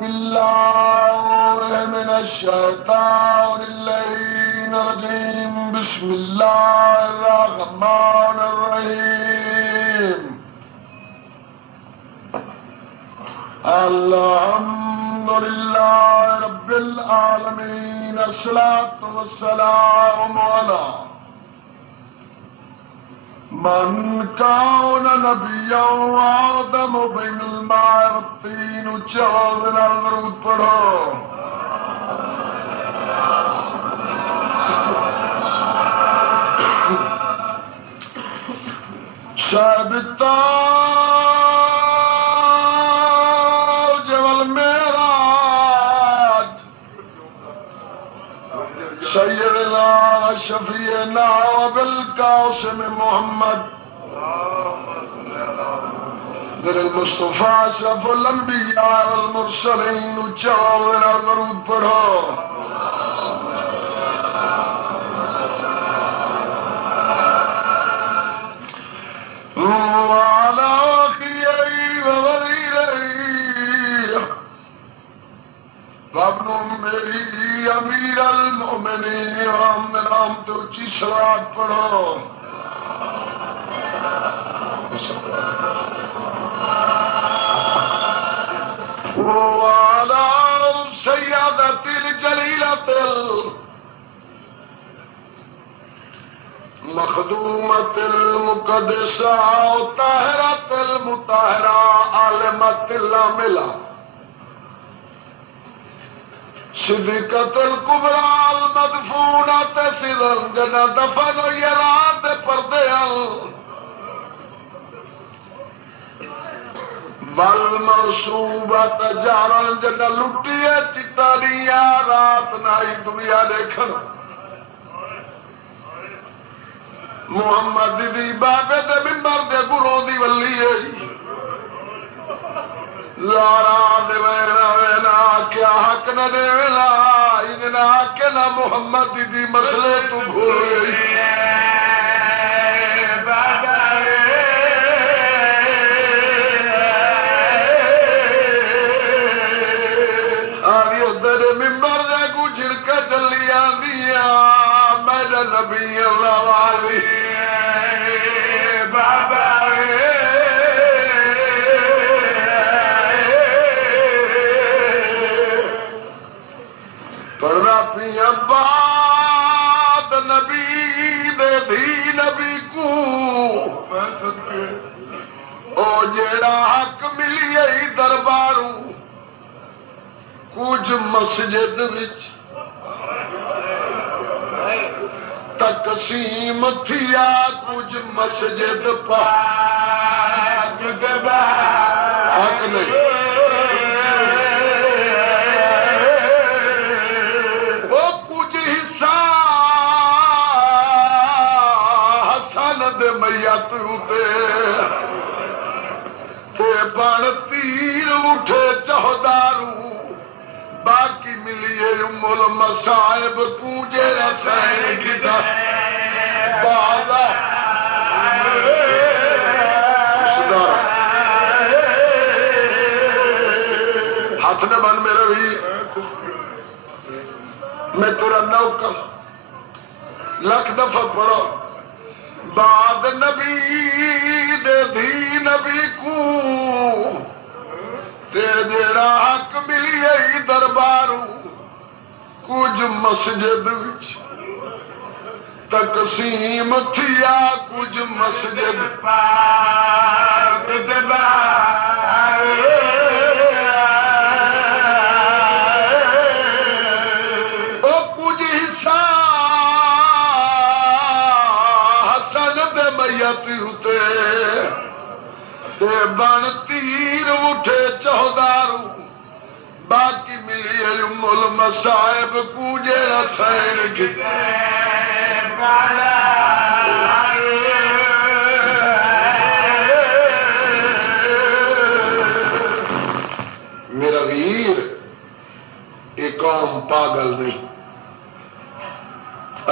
بالله من الشيطان اللعين الرجيم. بسم الله الرحمن الرحيم. الحمد لله رب العالمين. الصلاة والسلام على من كان نبيا وآدم بين الماء والطين. وجعلنا الورود پڑھو. شب التاج والمعراج سيدنا وشفيعنا وبالقاسم محمد در المصطفى اشرف الانبياء والمرسلين. وجعلنا الورود پڑھو. وعلى أخيه ووليه وابن أمه أمير المؤمنين ومن رحمت اچھی صلوات پڑھو. وعلى سيدة الجليلة مخدومة المقدسة طاهرة المطهرة عالمة العاملة صديقة الكبرى المدفونة سرا جنا دفن يراد پردے والمرصوبة جارا جنا لٹیے چتانیا رات نائی دنیا دیکھن. محمد دی بابے دے منبر دے گروں دی ولی ہے. لارا دے وینا وینا کیا حق نہ دے ویلا اننا کہ نہ محمد دی مسئلے تو بھول گئی. آنی ادھر منبر دے کو جھڑکا چلی آندیا میرا نبی اللہ والی بابا پر راپیاں بعد نبی دے بھی نبی کو او جیڑا حق ملی ای درباروں کچھ مسجد وچ تقسیم تھیا کچھ مسجد پاک دے حق نہیں. وہ کچھ حصہ حسن دے میت ہوتے تے بن تیر اٹھے چہداروں باقی ملیے ام المصائب پوجے رسائن کتا بابا ہاتھ نے بن میرے بھی میں تیرا نوکر لکھ دفعہ پڑھو. بعد نبی دے بھی نبی کو تے جیڑا حق ملی ای درباروں کچھ مسجد وچ تقسیم تھیا کچھ مسجد پاک دے او کچھ حصہ حسن دے میت ہوتے تے بن تیر اٹھے چہداروں باقی ملی ام المصائب پوجے رسائن کتے میرا ویر ایک قوم پاگل نہیں.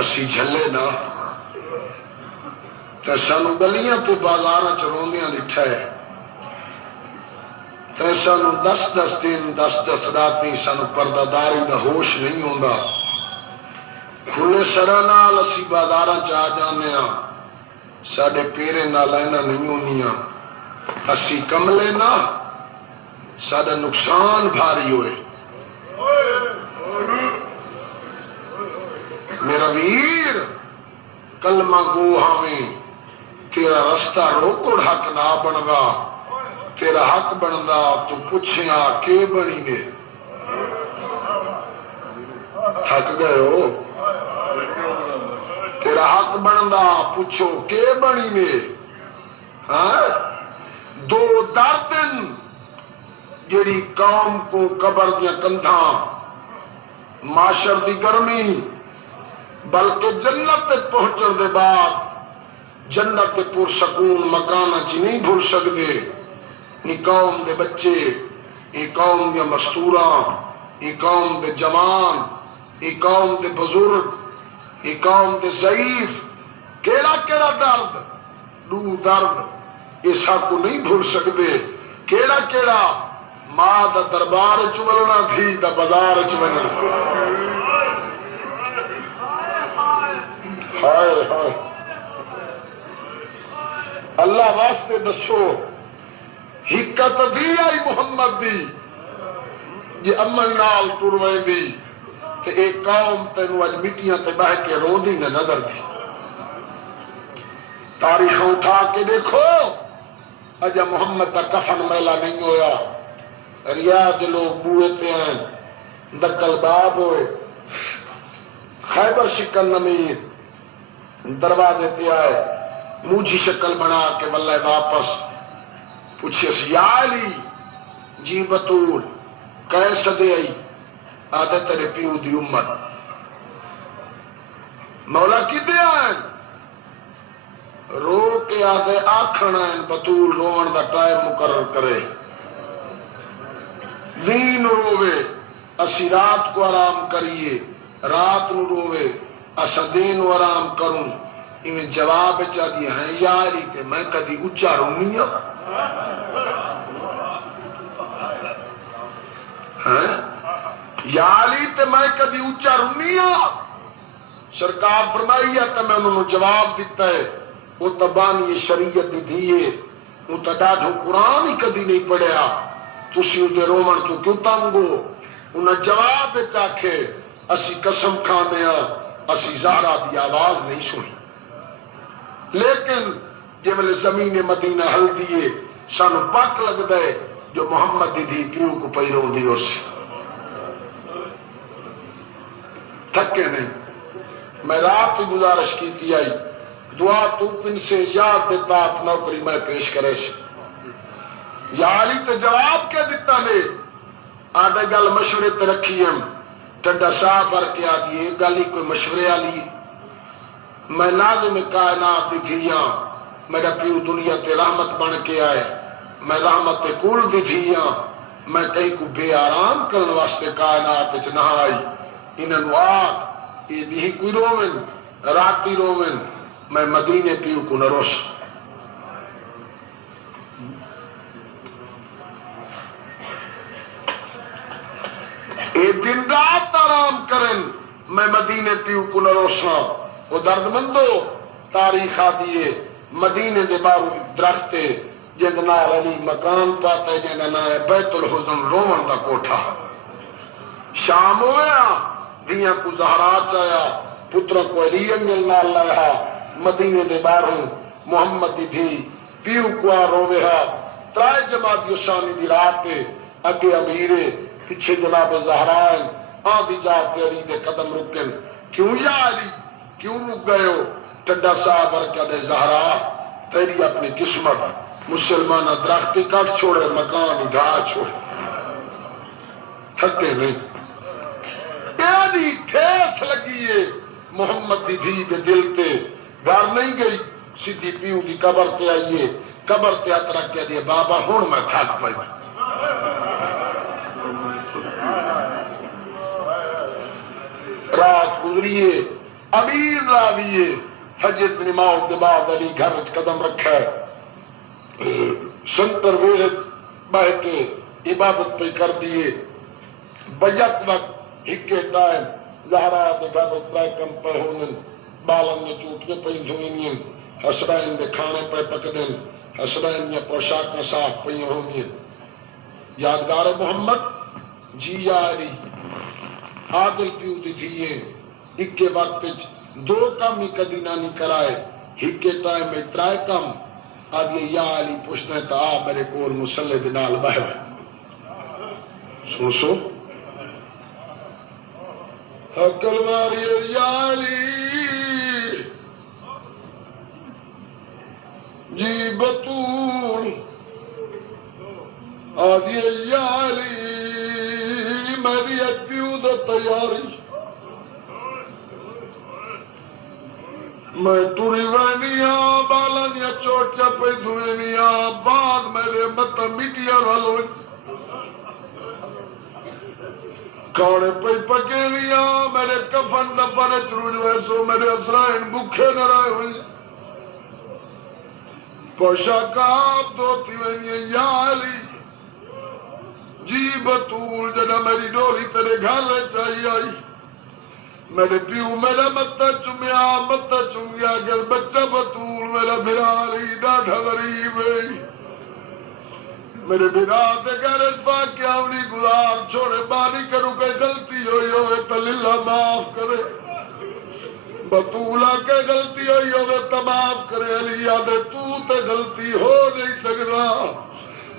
اسی جھلے نہ تے سانو گلیاں تے بازاراں چ روندیاں لٹھا ہے. تے سانو 10 دن 10 راتی سانو پرداداری دا ہوش نہیں ہوندا، کھلے سراں نال اسی بازاراں چ آ جانے ہاں، ساڈے پیرے نال اینا نہیں ہونیاں، اسی کملے نہ ساڈا نقصان بھاری ہوئے۔ میرا ویر کلمہ گو ہاویں، تیرا رستہ روکڑ حق نہ بنگا، تیرا حق بندا تو پوچھیا کے بنی نے، تھک گئے ہو، تیرا حق بندا پوچھو کے بنی نے۔ ہاں دو دردن جڑی قوم کو قبر دیا کندھاں معاشر دی گرمی، بلکہ جنت تک پہنچن دے بعد جنت کے پرسکون مکانہ چی نہیں بھول سکتے۔ یہ قوم دے بچے، یہ قوم دے مستوراں، یہ قوم دے جوان، یہ قوم دے بزرگ، یہ قوم دے ضعیف، کیڑا کیڑا درد دو درد ایسا کو نہیں بھول سکتے۔ کیڑا کیڑا ماں دا دربار چولنا تھی دا بازار چولنا۔ ہائے ہائے اللہ واسطے دسو حکت دی آئی محمد دی جی امن نال ٹرویں دی تے ایک قوم تینو اج مٹیاں تے بہ کے رو دی نہ نظر دی۔ تاریخ اٹھا کے دیکھو اجا محمد دا کفن میلا نہیں ہویا، ریاض لوگ بوئے ہیں، دکل باب ہوئے، خیبر شکل نمیر دروازے پہ آئے، موجی شکل بنا کے واللہ واپس پوچھے یا علی جی بطول کیسے دے آئی؟ آدھے تیرے پیو دی امت مولا کی دے آئیں؟ رو کے آدھے آکھن آئیں بطول روان دا ٹائم مقرر کرے، دین روے اسی رات کو آرام کریے، رات نو روے اسا دین و آرام کروں۔ انہیں جواب چاہ دیا ہیں یا علی کہ میں کدی اچھا رونی ہوں، یا علی تے میں کدی اچھا رونی ہوں۔ سرکار فرمائی ہے تو میں انہوں نے جواب دیتا ہے وہ تبانی شریعت دی دیئے وہ تداڈھو قرآن ہی کدی نہیں پڑھیا، تسی دے رومن تو کیوں تنگو؟ انہیں جواب چاکھے اسی قسم کھانے ہاں اسی زہرا دی آواز نہیں سنی، لیکن جب زمین مدینہ ہل دیے سانو پاک لگ دے جو محمد دی پیو کو پیروں دی اس تھکے نہیں۔ میں رات کی گزارش کی آئی دعا تو پن سے یاد دیتا آپ نوکری میں پیش کرے سے یا علی تے جواب کیا دیتا نے آدھے گل مشورے تے رکھی ہم ٹڈا صاحب بھر کے آدھی گلی کوئی مشورے آلی میں ناظم کائنات دی دھیاں میرا پیو دنیا تے رحمت بن کے آئے، میں رحمت تے کول دی دھیاں، میں کہیں کو بے آرام کرنے واسطے کائنات وچ نہ آئی، انہوں آگ یہ بھی کوئی رومن راتی رومن میں مدینے پیو کو نہ روس۔ اے دن رات آرام کرن میں مدینے پیو کو نہ روسا۔ وہ درد مندو تاریخ آدیے مدینے دے بارو درختے جند نال علی مکان پاتے جند نال بیت الحزن رومن دا کوٹھا۔ شام ہویا دیاں کو زہرات آیا پتر کو علی انگل نال لائا مدینے دے بارو محمد دی بھی پیو کو رووہا ترائے جماعت یسانی دی رات پہ اگے امیرے پیچھے جناب زہرائن آدھی جاتے علی دے قدم رکن کیوں یا علی کیوں رک گئے ہو؟ ٹڈا صاحب ارکد زہرا تیری اپنی قسمت مسلمان درختی کٹ چھوڑے مکان ڈھا چھوڑے تھکے نہیں ایڈی ٹھیس لگیے محمد دی بھی دے دل تے گھر نہیں گئی سیدھی پیو کی قبر تے آئیے قبر تے ہاتھ رکھ کے دیے بابا ہوں میں تھک پائی رات گزریے امیر راویے حجت بن موت کے بعد علی گھر قدم رکھا سنتر ویلت بہ کے عبادت پہ کر دیے بیک وقت ہکے ٹائم لہرا دے گھر اتراکم پہ ہونن بالن میں چوٹ کے پہ دھوئنین حسرائن دے کھانے پہ پکدن حسرائن میں پوشاک میں صاف پہ ہونین یادگار محمد جی یاری عادل پیو دی تھیے ہکے وقت دو کم ہی کدی نہ کرائے ہکے ٹائم میں ترائے کم اب یہ یا علی پوچھتے ہیں تو آپ میرے کول مسلح دنال بہو سو حقل ماری یا علی جی بطول آدھی یا علی میری اکیو دا تیاری میں توری وینیا بالانیا چوٹیا پہ دھوینیا بعد میرے متا میٹیا رلوئی کھانے پہ پکینیا میرے کفن دفن چروج ویسو میرے اسرائن بکھے نہ رہے ہوئی پوشاکاب دوتی وینیا یا علی جی بطول جنا میری ڈولی تیرے گھر لے چاہیے آئی میرے پیو میرا متا چمیا اگر بچہ بطول میرا بھرالی ڈاڑھا غریب ہے میرے بھرا دے گرج پاک کیا اپنی گزار چھوڑے بانی کروں کہ غلطی ہوئے تو للہ معاف کرے بطولہ کے غلطی ہوئے تو معاف کرے علی یادے تو تے غلطی ہو نہیں سکتا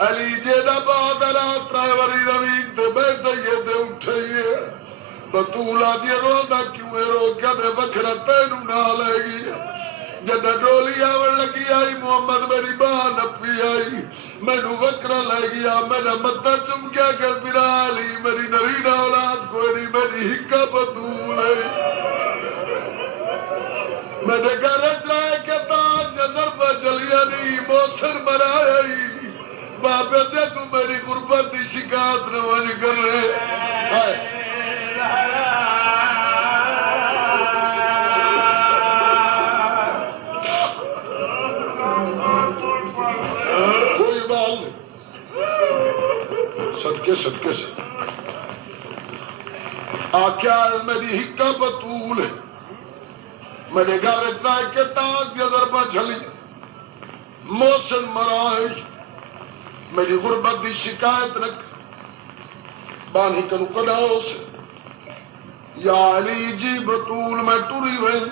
علی جیدہ بادرہ ترائیوری روین تے بیٹھے یہ دے اٹھئیے بطولہ دی روزہ کیوں رو کیا دے وکھرہ تینو نہ لے گی جدہ ڈولی آور لگی آئی محمد میری بان اپی آئی میں نو وکرہ لے گیا میرا مدہ چم کیا کر میرا علی میری نرین اولاد کوئی نہیں میری حکا بطول ہے میرے گھر اجرائے کے تاج نظر پر چلی علی موسر مرآئی بابے دے تو میری غربت دی شکایت نوانی کر رہے کوئی بات نہیں صدقے سے آکیا میری حکا بطول ہے میرے گھر اتنا کے تاج نظر پر چلی موسن مرائش میری غربت دی شکایت رکھ بانی کنو کداؤ سے یا علی جی بطول میں ٹوری وین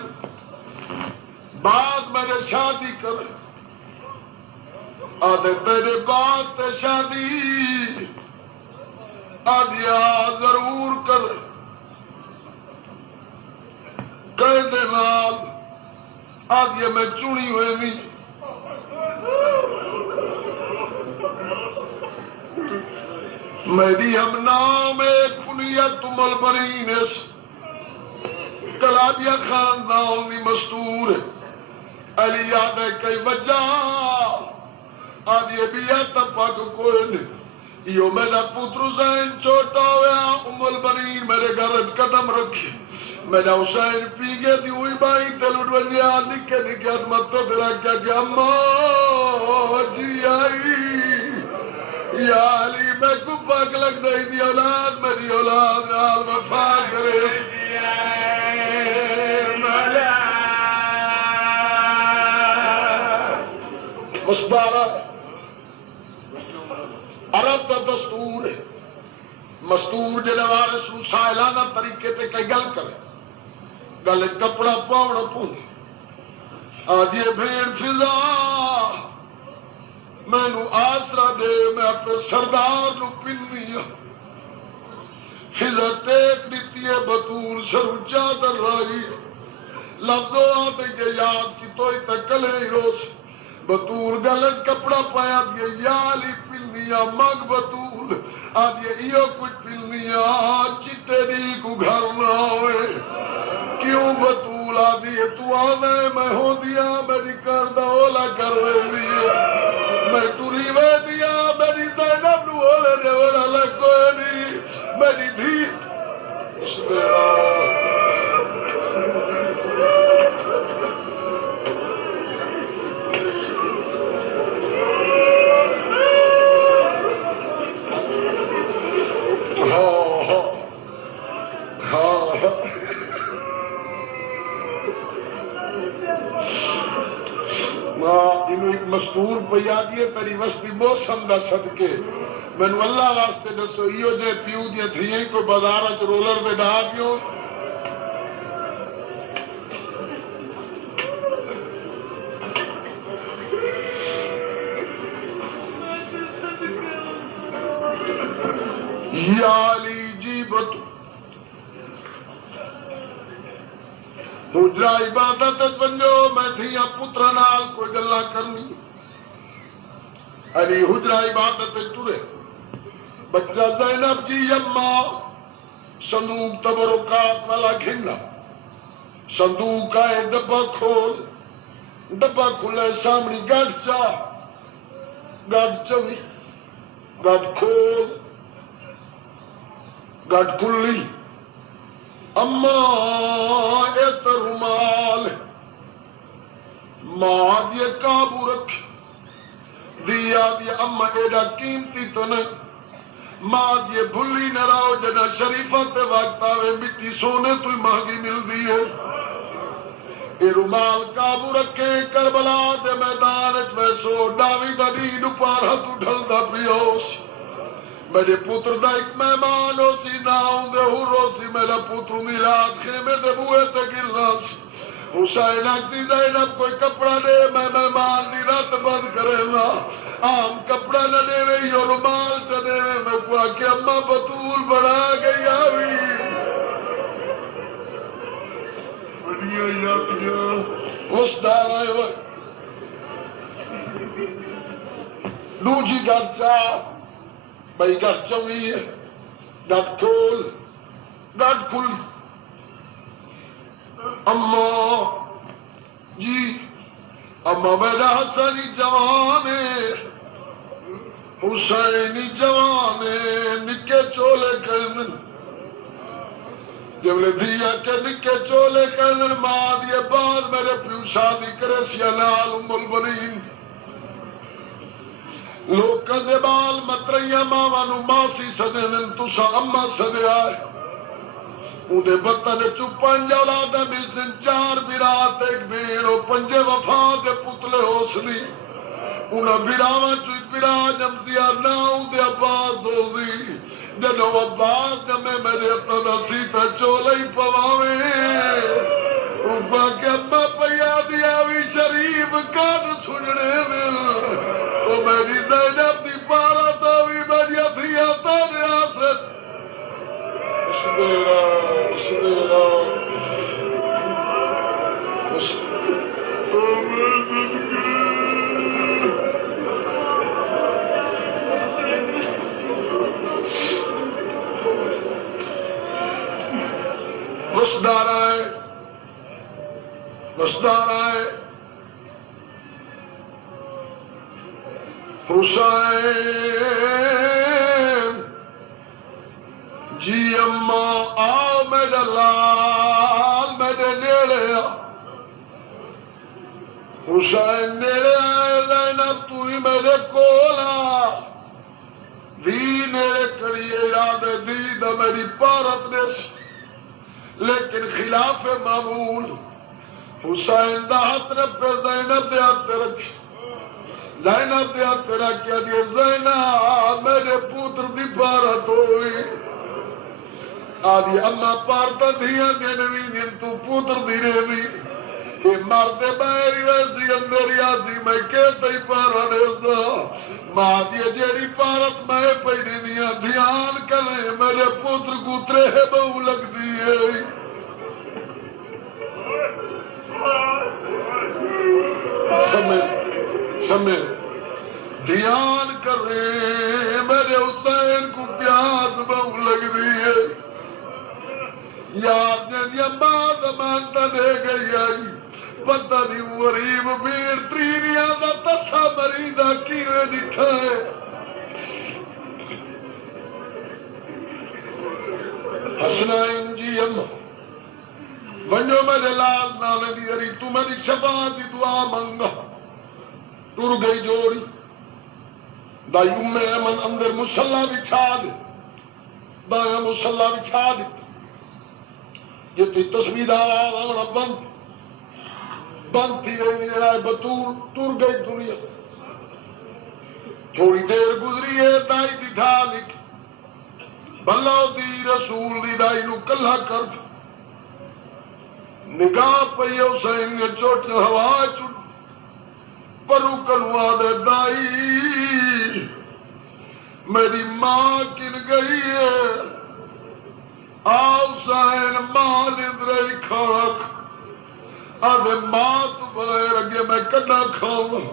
بعد میرے شادی کر آدھے تیرے بعد تے شادی آدھیا ضرور کر کہہ دے نال آدھیا میں چوڑی ہوئے نہیں میری ہم نام ایک کنیت ملبرین کلابیہ خاندان مستور علی یاد ہے کئی وجہ آدھی بیعت پاک کوئی نہیں یہ میرا پتر حسین چھوٹا ہویا ملبرین میرے گھر قدم رکھی میرا حسین پی گئے دی ہوئی بائی تلوٹ ونیا نکے عظمت تو دلا کیا کہ اماں جی آئی یا علی میں کو پاک لگ نہیں دی اولاد میری اولاد آل وفا کرے مصبارہ عرب کا دستور ہے مستور جنوار سو سائلانہ طریقے تے کئی گل کرے گل کپڑا پاوڑا پونے آدھی بھیڑ فضا میں نو آسرا دے میں اپنے سردار نو پنی فضا ٹیک دیتی ہے بطول سر چادر رائی لفظوں آتے کے یاد کی توئی تکلے ہی روش بطول گلت کپڑا پایا دیا یا علی پنیا مگ بطول آدھے ایو کچھ پنیا چٹے دی کو گھر نہ ہوئے کیوں بطول آدھے تو آنے میں ہو دیا میری کردہ اولا کروے بھی میں توری وے دیا میری زینب نو ہولے دے والا لکوئے نہیں میری دھی اس میں دستور پیا دیے تیری وسطی موسم دا صدقے مینو اللہ واسطے دسو ایو جے پیو دی تھییں کو بازار وچ رولر پہ ڈھا دیو یا علی جیبت حجرہ عبادت بنجو میں تھیا پتر نال کوئی گلا کرنی علی حجرہ عبادت ترے بچہ زینب جی اما صندوق تبرکات والا گھننا صندوق کا ڈبہ کھولے سامنے گڑ چا گڑ چوی گڑ کھول گڑ کھلی اما ایت رومال ماں یہ قابو رکھ دیا دیا اما ایڈا قیمتی تو نہیں ماں یہ بھلی نہ رہو جنا شریفہ تے وقت آوے مٹی سونے تو مہنگی مل دی ہے اے رومال قابو رکھے کربلا دے میدان اچ ویسو ڈاوی دا دین پار ہتھ اٹھل دا پریوس میرے پتر دا ایک مہمان ہو سی نہ ہوں دے ہو رو سی میرا پتر میلاد خیمے دے بوئے تے گلنا سی حسین اکتی زینب کوئی کپڑا دے میں مہمان دی رات بند کرے گا عام کپڑا نہ دے وے یو رومال چا دے وے میں کہا کہ اماں بطول بڑھا گئی آوی بڑھیا یادیاں اس دار آئے وقت لوجی گھر چاہ بھائی گھر چوئی ہے ڈٹ کھول اماں جی اماں میرا حسنی جوان ہے حسینی جوان ہے نکے چولے کرن جب لے دیا کہ نکے چولے کرن ماں دیے بعد میرے پیو شادی کرے سیالال ام البنین لوگ کدے بال متریاں ماوانو ماسی سدے نن تسا اما سدے آئے اندے بطن چو پنج اولاد ملسن چار برات ایک بیر و پنجے وفا دے پتلے حوصلی انہا براوان چو ایک برا جمدیا نا اندے عباس دوزی جنو عباس جمے میرے اتناسی پہ چولے ہی پواوے اوپا کہ اما پیا دیا وی شریف کان سننے میں تو میری زینب دی پارا تاوی میری اتھیا تانے آسد اسمیرا وسدار آئے حسین جی اما آؤ میرا لال میرے نیڑے حسین نیڑے آئے زینب تو ہی میرے کولا دی نیڑے کریے یاد دی دا میری پارت نس لیکن خلاف معمول حسین دا ہاتھ رب زینب دے ہاتھ رکھ زینب دے ہاتھ رکھ کیا دیئے زینب میرے پوتر دی پارت ہوئی آدھی اما پارتا دیا دینوی تو پوتر دی ریوی کہ مردے بیری ویسی اندری آسی میں کہتا ہی پارا نیسا ماں دیئے جیڑی پارت میں پیڑی دیا دھیان کلے میرے پوتر کو ترے بہو لگ دیئے سمجھ دھیان کرے میرے حسین کو پیاس بہو لگ دیئے یاد جنیا بعد مانتا دے گئی آئی پتہ نہیں غریب بیر ترینیا دا تسا مریدہ کیوے دکھائے حسنائن جی اما بنجو میرے لال نانے دی اری تو میری شفاعت دی دعا منگا ٹر گئی جوڑی دائی ام ایمن اندر مسلح بچھا دے دایا مسلح بچھا دے جتی تصویر آواز آونا بند تھی رہی رائے بطور ٹر گئی دنیا تھوڑی دیر گزری ہے دائی دی ڈھا لکھ بھلا دی رسول دی دائی نو کلہ کر نگاہ پئی حسین نے چوٹ ہوا چڑ پرو کنوا دے دائی میری ماں کن گئی ہے آؤ حسین ماں لندرئی کھاک آدھے ماں تو بغیر اگے میں کنا کھاؤں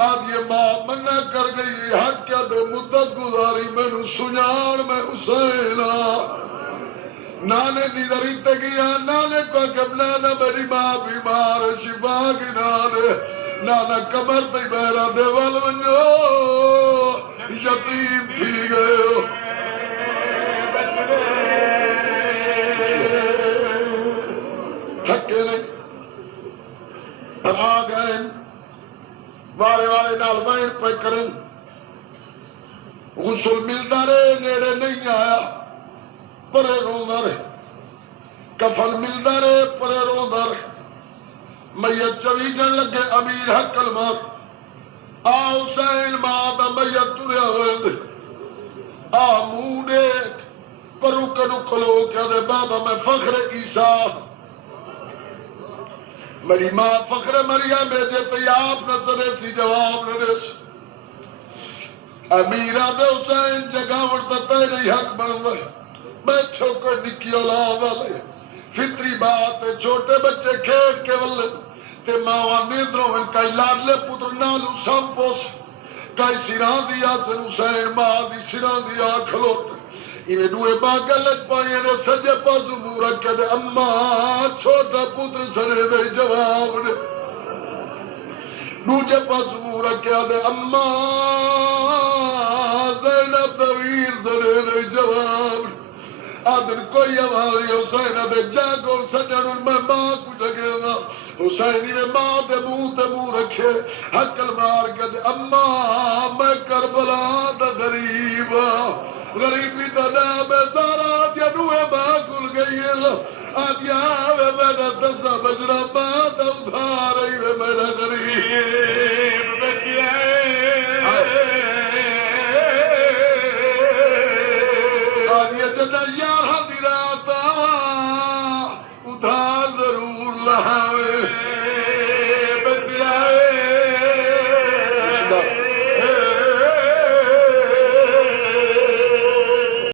آج یہ ماں منع کر گئی حق کیا دے مدت گزاری میں نو سنیان میں حسین نانے دی دری تے گیا نانے کو کب نانا میری ماں بیمار شفا کی نانے نانا کمر تے بیرا دے وال ونجو یتیم تھی گئے ہو تھکے نہیں آ گئے وارے وارے نال بائر پہ کریں غسل ملتا رہے نیڑے نہیں آیا پرے روندہ رہے کفن ملتا رہے پرے روندہ رہے میت چویجن لگے امیر حق المار آ حسین ماں میت تریا ہوئے دے آ مونے پرو کنو کلو کیا دے بابا میں فخر عیسیٰ میری ماں فخر مریم بیجے تیاب نظرے سی جواب نظرے سی امیرہ دے حسین جگہ ورطا تیرے حق بن رہے میں چھوکر نکی اولاد والے فطری بات ہے چھوٹے بچے کھیٹ کے والے تے ماں نیدروں ان کئی لادلے پتر نالو سامپوس کئی سیران دیا سن حسین ماں دی سیران دیا کھلوت یہ دوئے باگلت پائیں نے سجے پاسو مورا کہتے اماں چھوٹا پتر سرے دے جواب نے دوجے پاسو مورا کہتے اماں زینب دویر سرے دے جواب آدھر کوئی آوازی حسین دے جاگو سجن میں ماں کو جگے گا حسینی نے ماں دے منہ رکھے حقل مار کہتے اماں میں کربلا دا غریب غریبی دا نام سارا جنوے ماں کل گئی ہے آدھیا آوے میرا دسا بجرا ماں دا ادھا رہی ہے میرا غریب بچیا آدھیا جنہ یارہ دی رات